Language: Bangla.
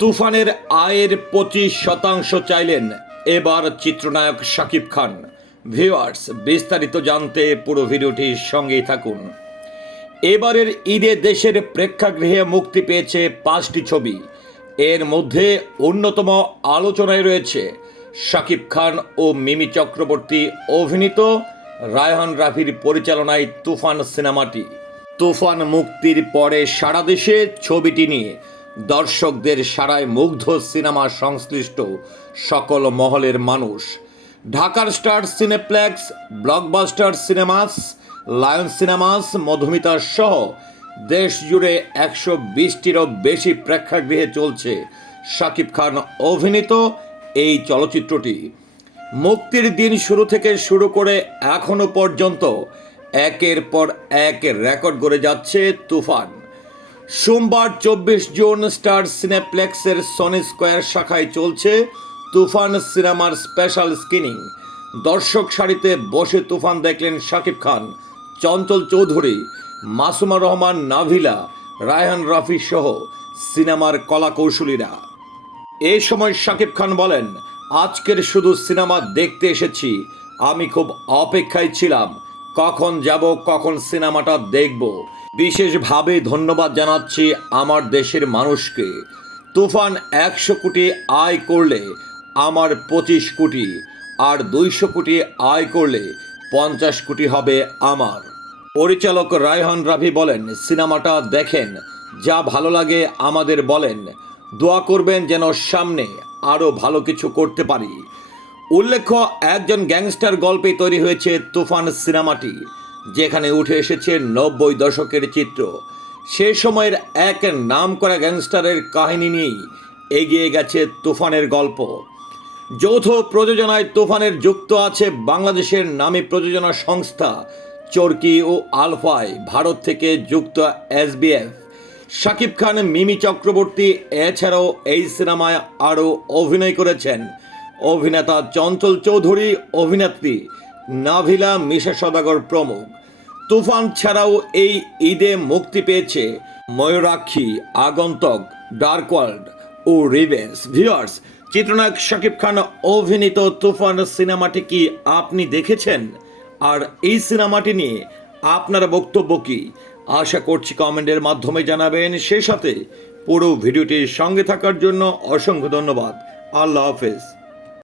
তুফানের আয়ের পঁচিশ শতাংশ চাইলেন। এবার চিত্রনায়ক শাকিব খান। ভিউয়ার্স, বিস্তারিত জানতে পুরো ভিডিওটির সঙ্গেই থাকুন। এবারের ঈদে দেশের প্রেক্ষাগৃহে মুক্তি পেয়েছে পাঁচটি ছবি। এর মধ্যে অন্যতম আলোচনায় রয়েছে শাকিব খান ও মিমি চক্রবর্তী অভিনীত রায়হান রাফির পরিচালনায় তুফান সিনেমাটি। তুফান মুক্তির পরে সারা দেশে ছবিটি নিয়ে দর্শকদের সারায় মুগ্ধ সিনেমা সংশ্লিষ্ট সকল মহলের মানুষ। ঢাকার Star Cineplex, Blockbuster Cinemas, Lion Cinemas, Madhumita সহ দেশ জুড়ে একশো বিশটিরও বেশি প্রেক্ষাগৃহে চলছে শাকিব খান অভিনীত এই চলচ্চিত্রটি। মুক্তির দিন শুরু থেকে শুরু করে এখনও পর্যন্ত একের পর এক রেকর্ড গড়ে যাচ্ছে তুফান। সোমবার চব্বিশ জুন স্টার সিনেপ্লেক্সের সনি স্কোয়ার শাখায় চলছে তুফান সিনেমার স্পেশাল স্ক্রিনিং। দর্শক সারিতে বসে তুফান দেখলেন শাকিব খান, চঞ্চল চৌধুরী, মাসুমা রহমান নাভিলা, রায়হান রাফি সহ সিনেমার কলাকৌশলীরা। এই সময় শাকিব খান বলেন, আজকের শুধু সিনেমা দেখতে এসেছি। আমি খুব অপেক্ষায় ছিলাম। কখন যাব, কখন সিনেমাটা দেখব? বিশেষভাবে ধন্যবাদ জানাচ্ছি আমার দেশের মানুষকে। তুফান একশো কোটি আয় করলে আমার পঁচিশ কোটি, আর দুইশো কোটি আয় করলে পঞ্চাশ কোটি হবে আমার। পরিচালক রায়হান রাভি বলেন, সিনেমাটা দেখেন, যা ভালো লাগে আমাদের বলেন। দোয়া করবেন যেন সামনে আরও ভালো কিছু করতে পারি। উল্লেখ্য, একজন গ্যাংস্টার গল্পে তৈরি হয়েছে তুফান সিনেমাটি। যেখানে উঠে এসেছে নব্বই দশকের চিত্র। সে সময়ের এক নাম করা গ্যাংস্টারের কাহিনী নিয়েই এগিয়ে গেছে তুফানের গল্প। যৌথ প্রযোজনায় তুফানের যুক্ত আছে বাংলাদেশের নামী প্রযোজনা সংস্থা চরকি ও আলফায়, ভারত থেকে যুক্ত এসবিএফ শাকিব খান, মিমি চক্রবর্তী এছাড়াও এই সিনেমায় আরও অভিনয় করেছেন। অভিনেতা চঞ্চল চৌধুরী, অভিনেত্রী নাভিলা মিশা সদাগর প্রমুখ। তুফান ছাড়াও এই ঈদে মুক্তি পেয়েছে ময়ূরাক্ষী, আগন্তক ডার্ক ওয়ার্ল্ড ও রিভেন্স। ভিউয়ার্স, চিত্রনায়ক শাকিব খান অভিনীত তুফান সিনেমাটি কি আপনি দেখেছেন? আর এই সিনেমাটি নিয়ে আপনার বক্তব্য কি? আশা করছি কমেন্টের মাধ্যমে জানাবেন। সেই সাথে পুরো ভিডিওটির সঙ্গে থাকার জন্য অসংখ্য ধন্যবাদ। আল্লাহ হাফেজ।